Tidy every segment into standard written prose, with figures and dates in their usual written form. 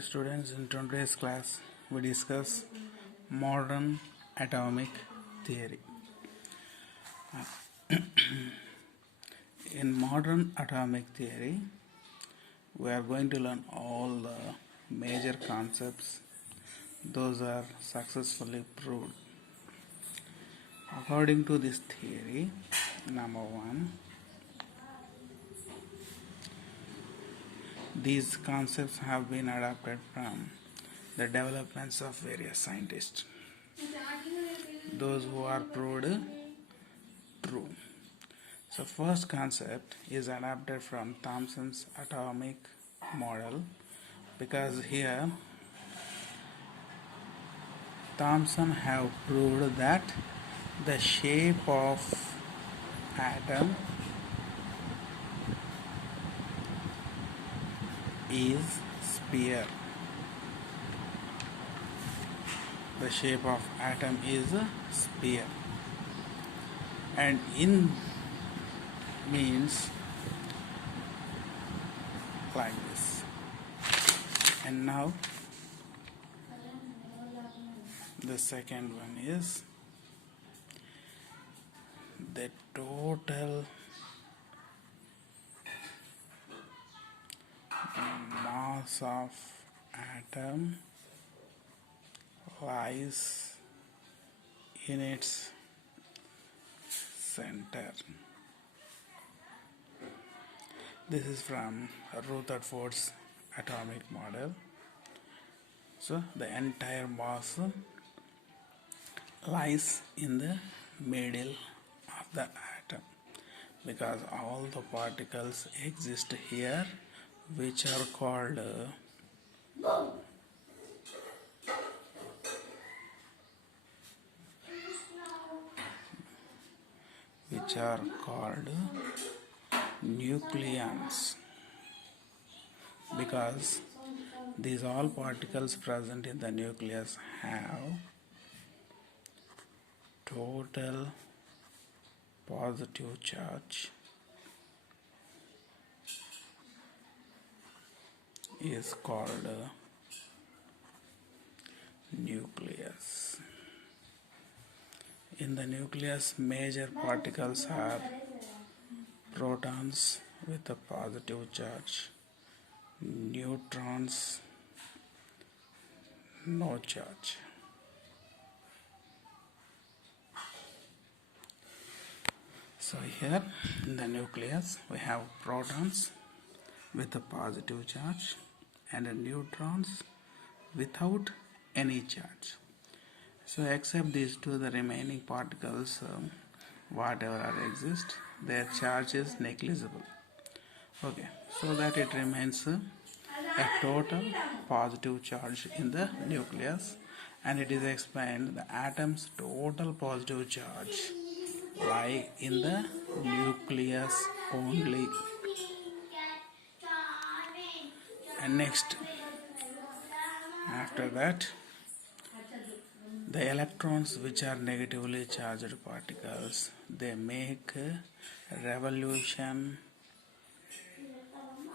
Students, in today's class we discuss modern atomic theory. In modern atomic theory, we are going to learn all the major concepts. Those are successfully proved. According to this theory, number one, these concepts have been adapted from the developments of various scientists. Those who are proved true. So first concept is adapted from Thomson's atomic model, because here Thomson have proved that the shape of atom is sphere. The shape of atom is a sphere, and in means like this. And now the second one is the total mass of atom lies in its center. This is from Rutherford's atomic model. So the entire mass lies in the middle of the atom, because all the particles exist here, which are called nucleons, because these all particles present in the nucleus have total positive charge is called nucleus. In the nucleus, major particles are protons with a positive charge, neutrons no charge. So here in the nucleus we have protons with a positive charge and neutrons without any charge. So except these two, the remaining particles, whatever are exist, their charge is negligible. Okay, so that it remains a total positive charge in the nucleus, and it is explained the atom's total positive charge lie in the nucleus only. And next, after that, the electrons, which are negatively charged particles, they make a revolution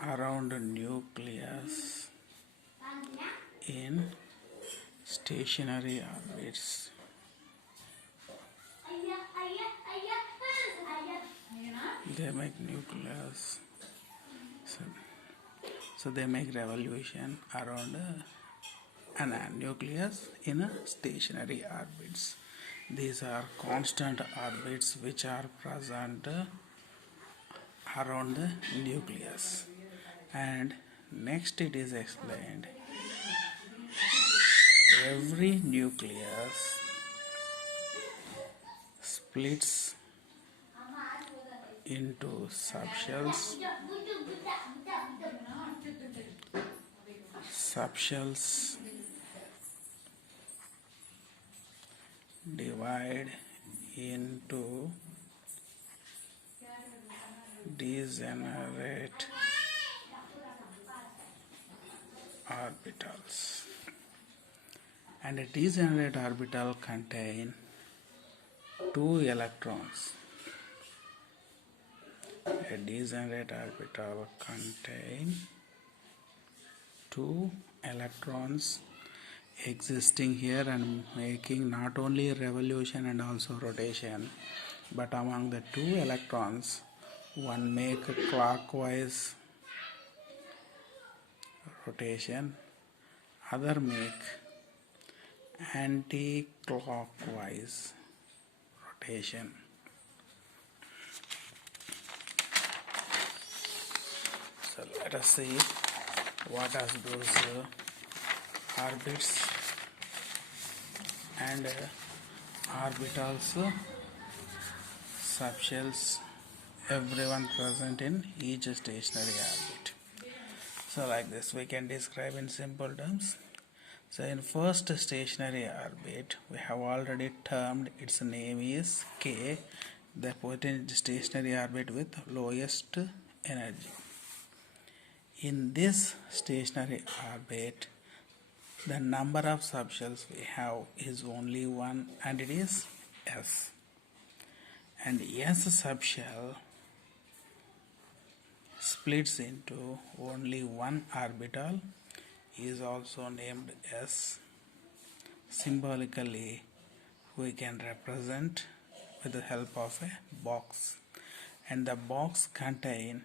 around the nucleus in stationary orbits. They make nucleus, so they make revolution around a nucleus in a stationary orbits. These are constant orbits which are present around the nucleus. And next it is explained, every nucleus splits into subshells. Subshells divide into degenerate orbitals, and a degenerate orbital contain 2 electrons. A degenerate orbital contain 2 electrons existing here and making not only revolution and also rotation, but among the two electrons, one make a clockwise rotation, other make anti-clockwise rotation. So let us see what are those orbits and orbitals, subshells, everyone present in each stationary orbit. So like this we can describe in simple terms. So in first stationary orbit we have already termed its name is K, the potent stationary orbit with lowest energy. In this stationary orbit, the number of subshells we have is only one, and it is S. And S subshell splits into only one orbital, is also named S. Symbolically, we can represent with the help of a box, and the box contain,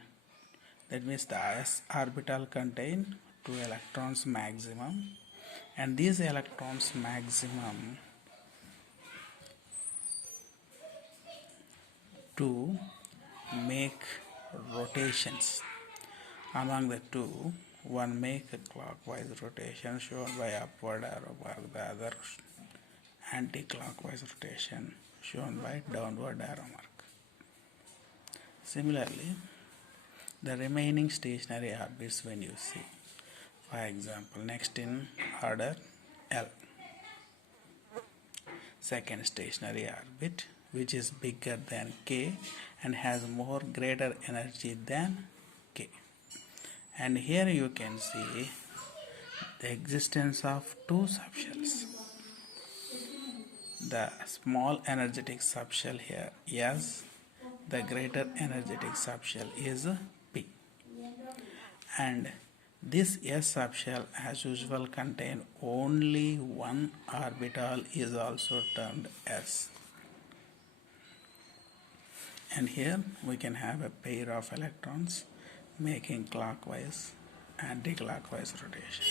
that means the S orbital contain 2 electrons maximum, and these electrons maximum to make rotations. Among the two, one make a clockwise rotation shown by upward arrow mark, the other anti-clockwise rotation shown by downward arrow mark. Similarly, the remaining stationary orbits when you see, for example, next in order L, second stationary orbit, which is bigger than K and has more greater energy than K. And here you can see the existence of two subshells. The small energetic subshell here S, the greater energetic subshell is P. And this S subshell as usual contain only one orbital, is also termed S. And here we can have a pair of electrons making clockwise anti-clockwise rotation.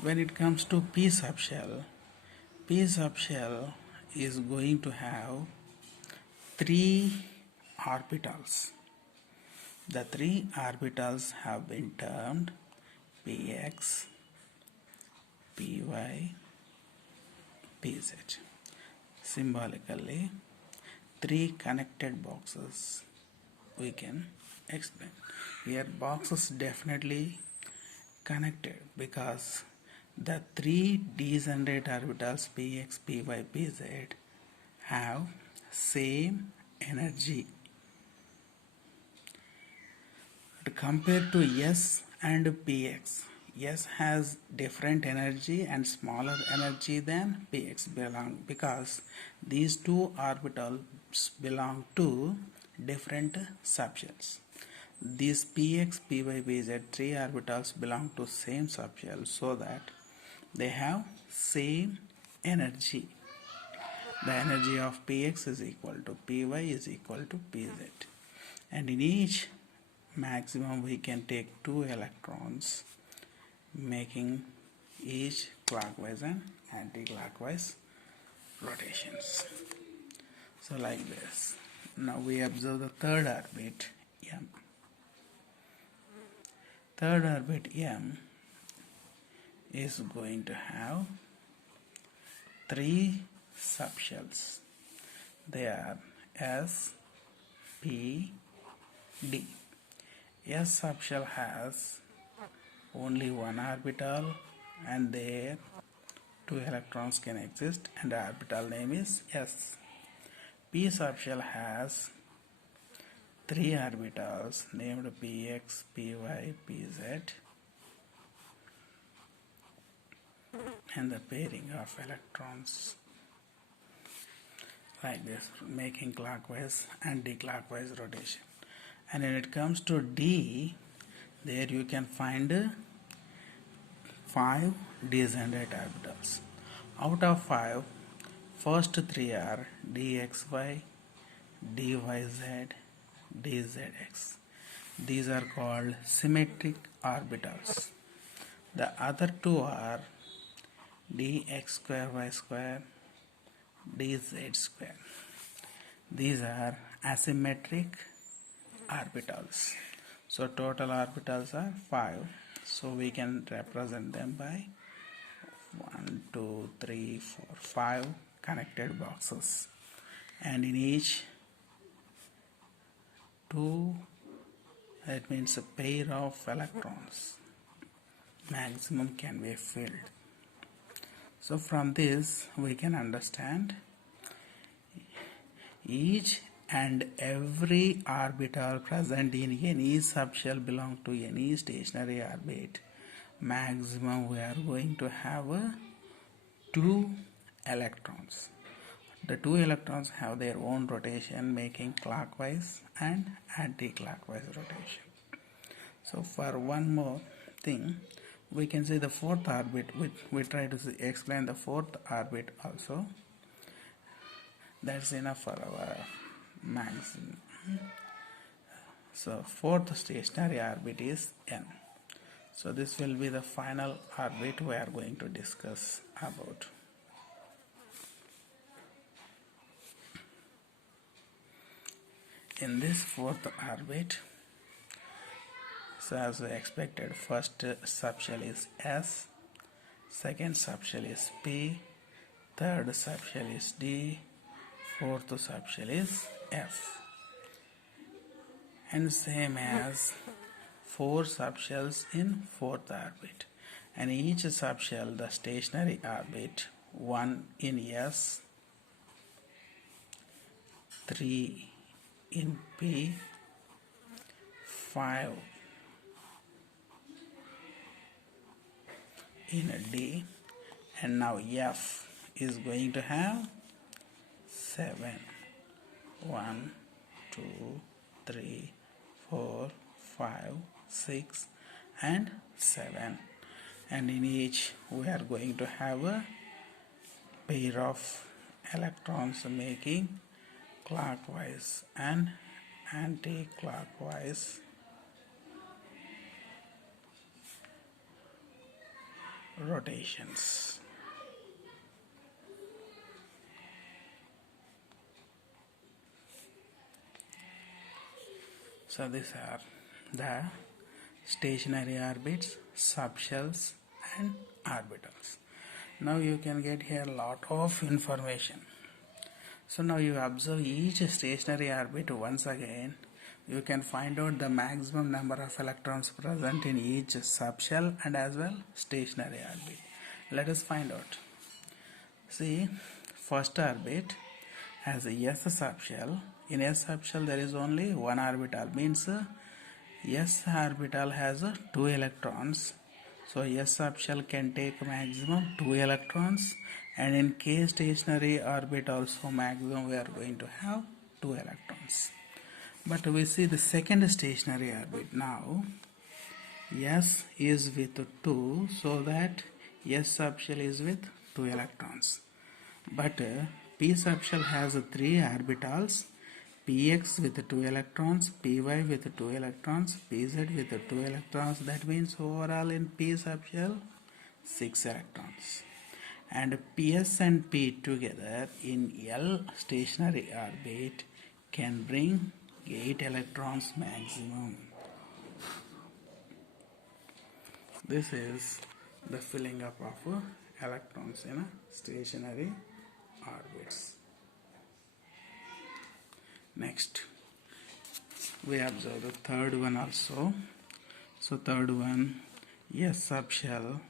When it comes to P subshell is going to have 3 orbitals. The 3 orbitals have been termed Px, Py, Pz. Symbolically, 3 connected boxes we can explain. Here boxes definitely connected because the 3 degenerate orbitals Px, Py, Pz have same energy. But compared to S and Px, S has different energy and smaller energy than Px because these two orbitals belong to different subshells. These Px, Py, Pz 3 orbitals belong to same subshell, so that they have same energy. The energy of Px is equal to Py is equal to Pz, and in each maximum we can take 2 electrons making each clockwise and anti-clockwise rotations. So like this. Now we observe the third orbit M. Third orbit M is going to have 3 subshells. They are S, P, D. S subshell has only one orbital, and there 2 electrons can exist, and the orbital name is S. P subshell has 3 orbitals named Px, Py, Pz, and the pairing of electrons like this, making clockwise and anti-clockwise rotation. And when it comes to D, there you can find 5 descendant orbitals. Out of 5, first 3 are dxy, dyz, dzx. These are called symmetric orbitals. The other 2 are dx square y square, dz square. These are asymmetric orbitals. So total orbitals are 5. So we can represent them by 1, 2, 3, 4, 5 connected boxes. And in each 2, that means a pair of electrons maximum can be filled. So from this we can understand each and every orbital present in any subshell belong to any stationary orbit. Maximum we are going to have 2 electrons. The 2 electrons have their own rotation, making clockwise and anti-clockwise rotation. So for one more thing, we can see the fourth orbit. We try to explain the fourth orbit also. That's enough for our maximum. So fourth stationary orbit is N. So this will be the final orbit we are going to discuss about. In this fourth orbit, so as we expected, first subshell is S, second subshell is P, third subshell is D, fourth subshell is F. And same as 4 subshells in fourth orbit. And each subshell, the stationary orbit, 1 in S, 3 in P, 5 in D, and now F is going to have 7. 1, 2, 3, 4, 5, 6 and 7. And in each we are going to have a pair of electrons making clockwise and anti-clockwise rotations. So these are the stationary orbits, subshells and orbitals. Now you can get here a lot of information. So now you observe each stationary orbit once again. You can find out the maximum number of electrons present in each subshell and as well stationary orbit. Let us find out. See, first orbit has a S subshell. In S subshell there is only one orbital, means S orbital has 2 electrons. So S subshell can take maximum 2 electrons, and in K stationary orbit also maximum we are going to have 2 electrons. But we see the second stationary orbit now. S is with 2, so that S subshell is with 2 electrons. But P subshell has 3 orbitals, Px with 2 electrons, Py with 2 electrons, Pz with 2 electrons. That means overall in P subshell 6 electrons. And Ps and P together in L stationary orbit can bring 8 electrons maximum. This is the filling up of electrons in stationary orbits. Next, we observe the third one also. So third one, S subshell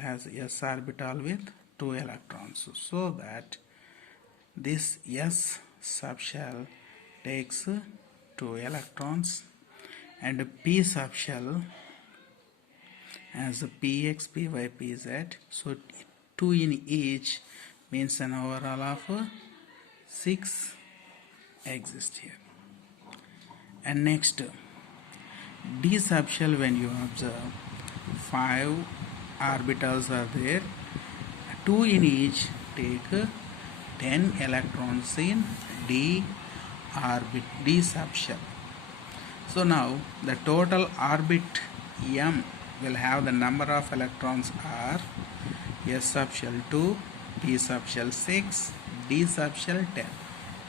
has S orbital with 2 electrons. So that this S subshell takes 2 electrons, and P subshell as Px, Py, Pz. So 2 in each means an overall of 6 exist here. And next, D subshell, when you observe, 5 orbitals are there, 2 in each. Take 10 electrons in d subshell. So now the total orbit m will have the number of electrons are s subshell 2, p subshell 6, d subshell 10.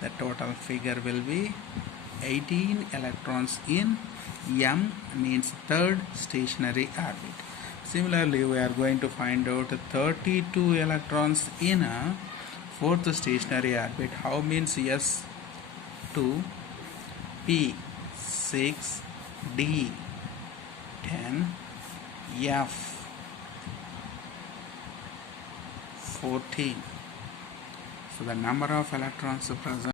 The total figure will be 18 electrons in m, means third stationary orbit. Similarly, we are going to find out 32 electrons in a fourth stationary orbit. How? Means s 2, p 6, d 10, f 14. So the number of electrons present